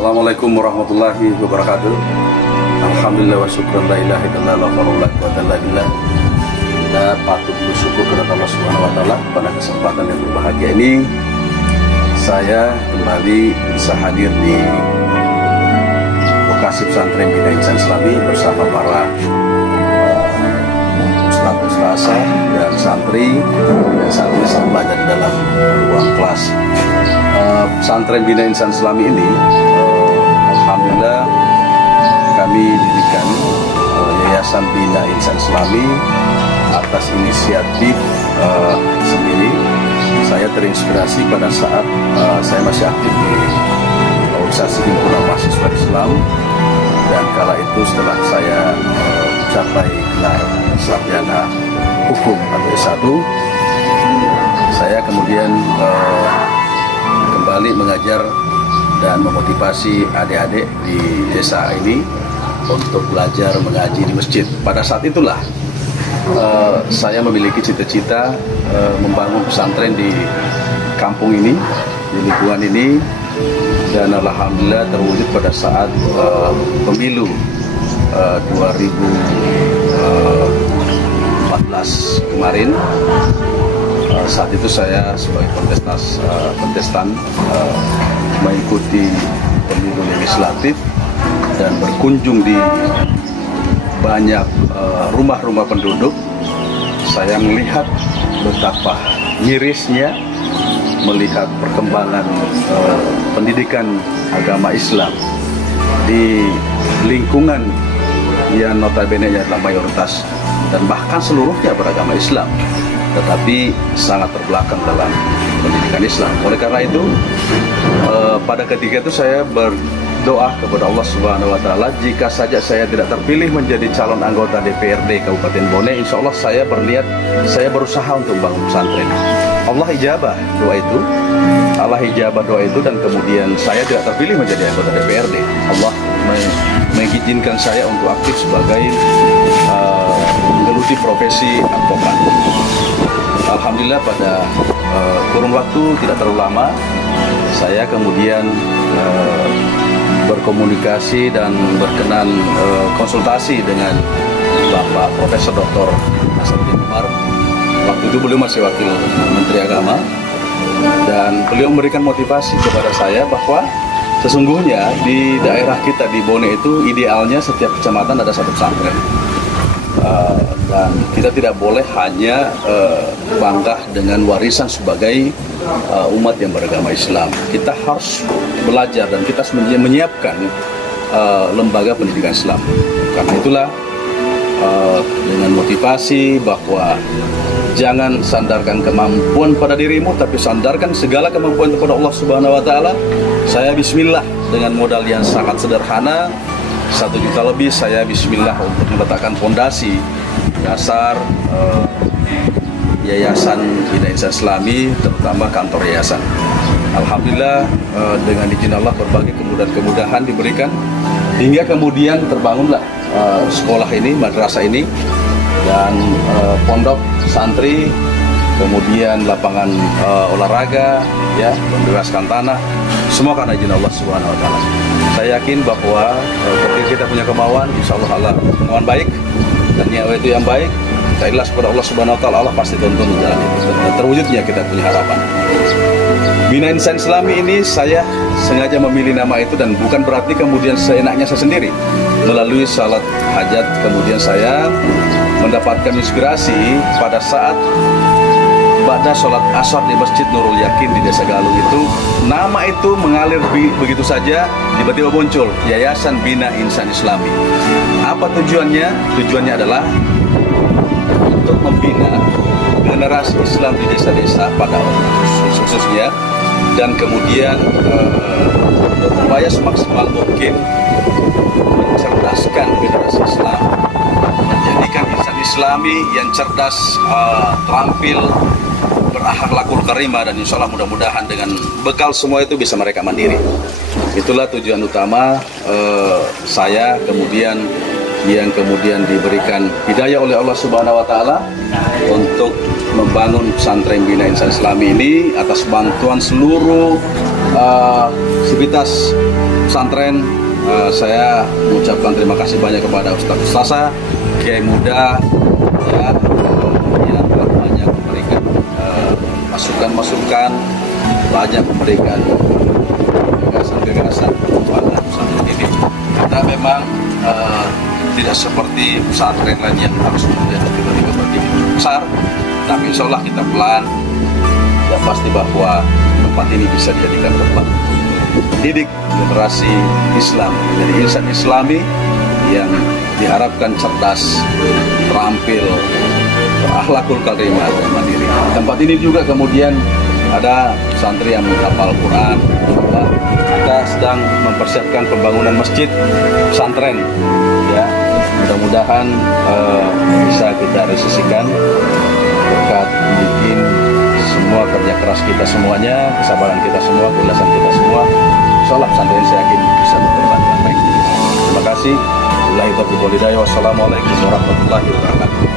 Assalamualaikum warahmatullahi wabarakatuh. Alhamdulillah wa syukran la ilaha illallah wa la quwwata illa billah. Kita patut bersyukur kepada Allah Subhanahu wa taala pada kesempatan yang berbahagia ini saya kembali bisa hadir di lokasi pesantren Bina Insan Islami bersama para ustaz dan santri yang saat ini sedang belajar di dalam ruang kelas. Pesantren Bina Insan Islami ini alhamdulillah kami dirikan Yayasan Bina Insan Islami atas inisiatif sendiri. Saya terinspirasi pada saat saya masih aktif di organisasi himpunan mahasiswa Islam, dan kala itu setelah saya mencapai gelar sarjana hukum atau S1, saya kemudian kembali mengajar dan memotivasi adik-adik di desa ini untuk belajar mengaji di masjid. Pada saat itulah saya memiliki cita-cita membangun pesantren di kampung ini, di lingkungan ini, dan alhamdulillah terwujud pada saat pemilu 2014 kemarin. Saat itu saya sebagai kontestan mengikuti pemilu legislatif dan berkunjung di banyak rumah-rumah penduduk. Saya melihat betapa mirisnya melihat perkembangan pendidikan agama Islam di lingkungan yang notabene adalah mayoritas dan bahkan seluruhnya beragama Islam, tetapi sangat terbelakang dalam pendidikan Islam. Oleh karena itu, pada ketika itu saya berdoa kepada Allah Subhanahu wa taala, jika saja saya tidak terpilih menjadi calon anggota DPRD Kabupaten Bone, insya Allah saya berniat, saya berusaha untuk membangun pesantren. Allah ijabah doa itu, dan kemudian saya tidak terpilih menjadi anggota DPRD. Allah mengizinkan saya untuk aktif sebagai menggeluti profesi advokat. Alhamdulillah pada kurun waktu tidak terlalu lama saya kemudian berkomunikasi dan berkenan konsultasi dengan Bapak Profesor Dr. Nasaruddin Umar. Waktu itu beliau masih wakil Menteri Agama, dan beliau memberikan motivasi kepada saya bahwa sesungguhnya di daerah kita di Bone itu idealnya setiap kecamatan ada satu pesantren. Dan kita tidak boleh hanya bangga dengan warisan sebagai umat yang beragama Islam. Kita harus belajar dan kita menyiapkan lembaga pendidikan Islam. Karena itulah dengan motivasi bahwa jangan sandarkan kemampuan pada dirimu, tapi sandarkan segala kemampuan kepada Allah Subhanahu wa taala. Saya bismillah dengan modal yang sangat sederhana, 1 juta lebih, saya bismillah untuk meletakkan fondasi dasar Yayasan Bina Insan Islami, terutama kantor yayasan. Alhamdulillah dengan izin Allah berbagai kemudahan diberikan hingga kemudian terbangunlah sekolah ini, madrasah ini, dan pondok santri, kemudian lapangan olahraga, ya, membebaskan tanah, semua karena izin Allah Subhanahu wa taala. Saya yakin bahwa ketika kita punya kemauan, insya Allah kemauan baik dan niat itu yang baik, kita ikhlas kepada Allah Subhanahu wa taala, Allah pasti tuntun jalan itu dan terwujudnya kita punya harapan. Bina Insan Islami ini saya sengaja memilih nama itu, dan bukan berarti kemudian seenaknya saya sendiri. Melalui salat hajat kemudian saya mendapatkan inspirasi pada saat pada sholat asar di Masjid Nurul Yakin di Desa Galung itu, nama itu mengalir begitu saja, tiba-tiba muncul Yayasan Bina Insan Islami. Apa tujuannya? Tujuannya adalah untuk membina generasi Islam di desa-desa pada khususnya, dan kemudian berupaya semaksimal mungkin mencerdaskan generasi Islam, menjadikan insan Islami yang cerdas, terampil, berakhlakul karimah, dan insya Allah mudah-mudahan dengan bekal semua itu bisa mereka mandiri. Itulah tujuan utama saya kemudian yang kemudian diberikan hidayah oleh Allah Subhanahu wa taala untuk membangun pesantren Bina Insan Islami ini atas bantuan seluruh Sivitas Pesantren, saya mengucapkan terima kasih banyak kepada Ustadz Ustazah, Kiai Muda, ya, yang telah banyak memberikan masukan-masukan, banyak memberikan gagasan-gagasan pada pesantren ini. Kita memang tidak seperti pesantren lain yang harus kemudian tiba-tiba berdiri besar, tapi insya Allah kita pelan, ya pasti bahwa tempat ini bisa dijadikan tempat didik generasi Islam, jadi insan Islami yang diharapkan cerdas, terampil, berakhlakul karimah dan mandiri. Tempat ini juga kemudian ada santri yang menghafal Quran. Kita sedang mempersiapkan pembangunan masjid pesantren, ya. Mudah-mudahan bisa kita realisasikan berkat mungkin semua kerja keras kita semuanya, kesabaran kita semua, keikhlasan kita semua. Insyaallah pesantren saya yakin bisa berjalan dengan baik. Terima kasih. Wassalamualaikum warahmatullahi wabarakatuh.